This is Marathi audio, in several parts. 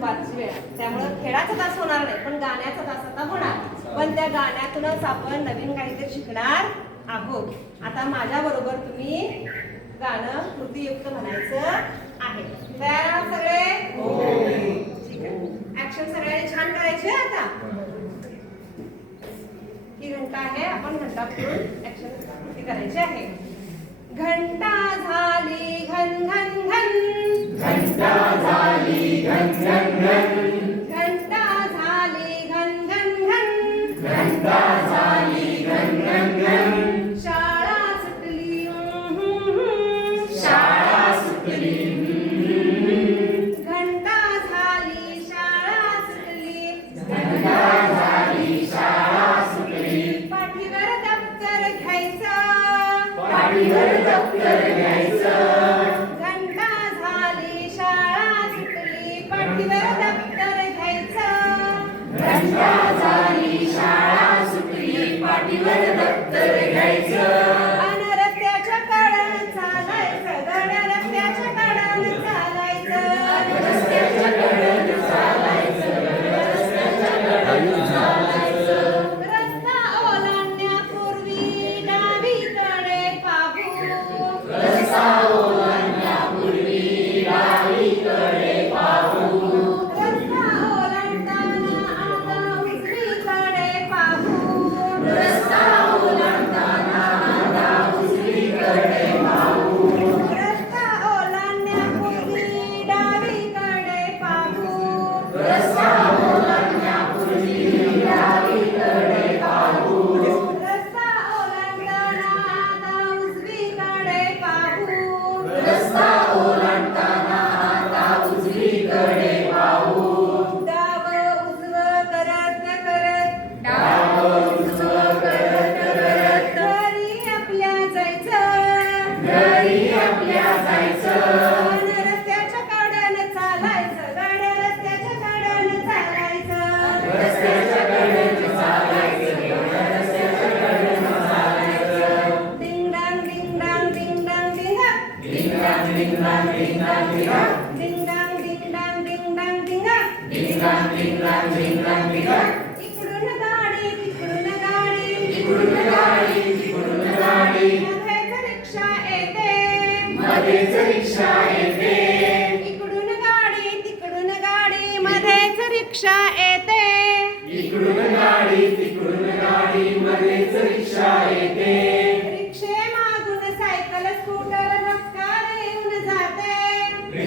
त्यामुळं खेळाचा तास होणार नाही पण गाण्याचा तास आता होणार. पण त्या गाण्यातूनच आपण नवीन काहीतरी शिकणार आहोत. आता माझ्या बरोबर तुम्ही गाणं कृतीयुक्त म्हणायचं आहे. तयार सगळे? ठीक आहे. ऍक्शन सगळ्यांनी छान करायचे आता? ही घंटा आहे आपण घंटा फिरून ऍक्शन कृती करायची आहे. घंटा झा पाठीवर दप्तर घ्यायचं. घंटा झाली शाळा सुटली पाठीवर दप्तर घ्यायचं. घंटा झाली शाळा सुटली पाठीवर रिक्षा येते. मध्येच रिक्षा येते. इकडून गाडी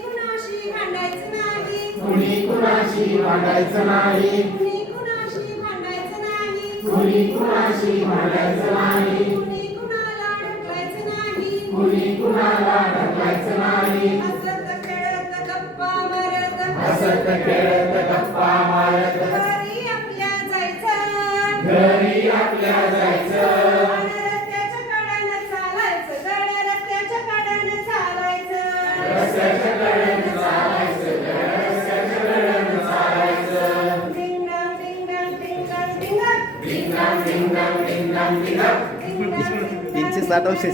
कुणाशी भांडायचं नाही कुणाशी भांडायचं नाही कुणी कुणाशी भांडायचं नाही कुणी कुणाशी भांडायचं नाही कुणी कुणाला ढकलायचं नाही कुणी कुणाला ढकलायचं नाही हसत खेळत गप्पा मारत हसत खेळत तीनशे साठ अंश